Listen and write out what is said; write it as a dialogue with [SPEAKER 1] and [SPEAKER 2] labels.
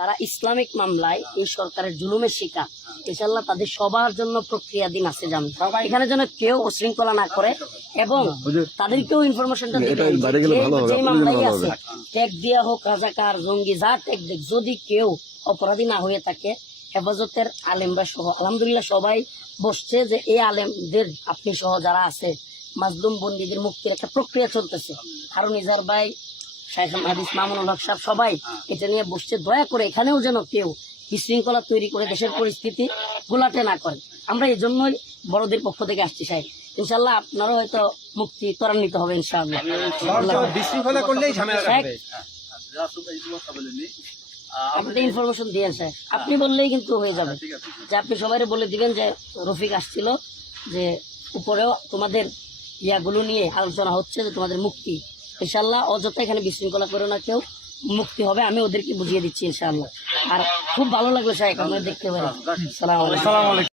[SPEAKER 1] তারা ইসলামিক মামলায় এই সরকারের জুলুমের শিকার। ইনশাল্লাহ তাদের সবার জন্য প্রক্রিয়াধীন আছে জামি এখানে যেন কেউ উশৃঙ্খলা না করে এবং তাদেরকেও ইনফরমেশনটা দিতে যে- মামলাই আছে ট্যাগ দেওয়া হোক রাজাকার জঙ্গি যা ট্যাগ দেখ যদি কেউ অপরাধী না হয়ে থাকে হেফাজতের আলেমরা সহ আলহামদুলিল্লাহ সবাই বসছে যে এই আলেমদের আপনি সহ যারা আছে মাজলুম বন্দীদের মুক্তির একটা প্রক্রিয়া চলতেছে। হারুন ইজার ভাই শাইখ হাদিস মামুনুল হক সাহেব সবাই এটা নিয়ে বসছে। দয়া করে এখানেও যেন কেউ বিশৃঙ্খলা তৈরি করে দেশের পরিস্থিতি গোলাটে না করে। আমরা এই জন্যই বড়দের পক্ষ থেকে আসছি সাহেব। ইনশাল্লাহ আপনারও হয়তো মুক্তি ত্বরান্বিত হবে ইনশাআল্লাহ।
[SPEAKER 2] বিশৃঙ্খলা করলেই ঝামেলা
[SPEAKER 1] আপনি ইনফরমেশন দিয়েন স্যার আপনি বললেই কিন্তু হয়ে যাবে। যে আপনি সবাই বলে দিবেন যে রফিক আসছিল যে উপরেও তোমাদের ইয়াগুলো নিয়ে আলোচনা হচ্ছে যে তোমাদের মুক্তি ইনশাল্লাহ অযথা এখানে বিশৃঙ্খলা করো না কেউ মুক্তি হবে আমি ওদেরকে বুঝিয়ে দিচ্ছি ইনশাল্লাহ আর খুব ভালো লাগল সাহেব আমরা দেখতে পারি সালাম আলাইকুম।